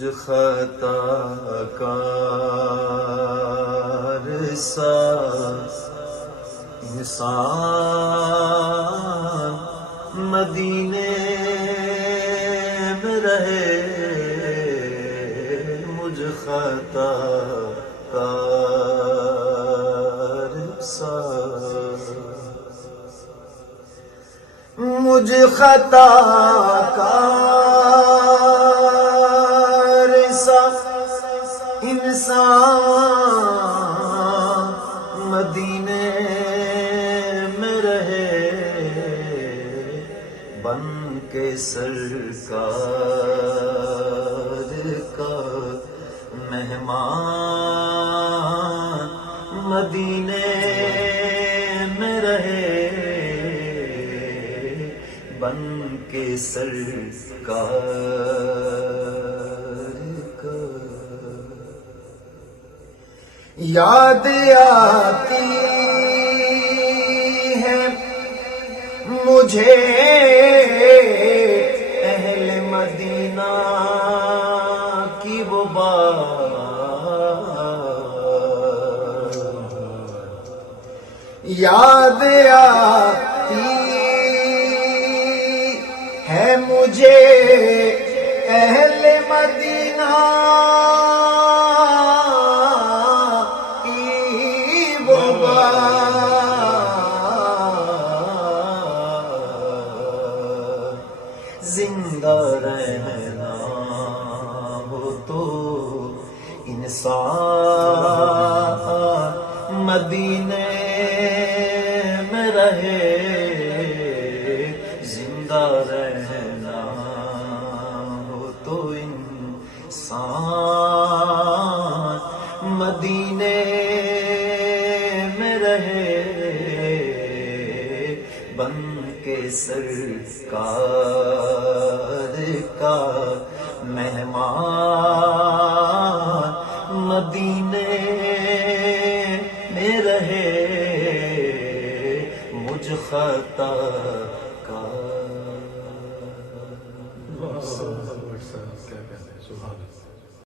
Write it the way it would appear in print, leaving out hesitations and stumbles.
خطا کار سا انسان مدینے میں رہے، مجھ خطا کار سا، مجھ خطا کار سا انسان مدینے میں رہے، بن کے سرکار کا مہمان مدینے میں رہے، بن کے سرکار کا یاد آتی ہے مجھے اہل مدینہ کی وہ بات، یاد آتی ہے مجھے اہل مدینہ کی وہ بات، زندہ رہنا ہو تو انسان مدینے میں رہے، زندہ رہنا ہو تو انسان مدینے میں رہے، بن کے سرکار کا مہمان مدینے میں رہے، مجھ خطا کا کیا کہتے ہیں، سبحان اللہ۔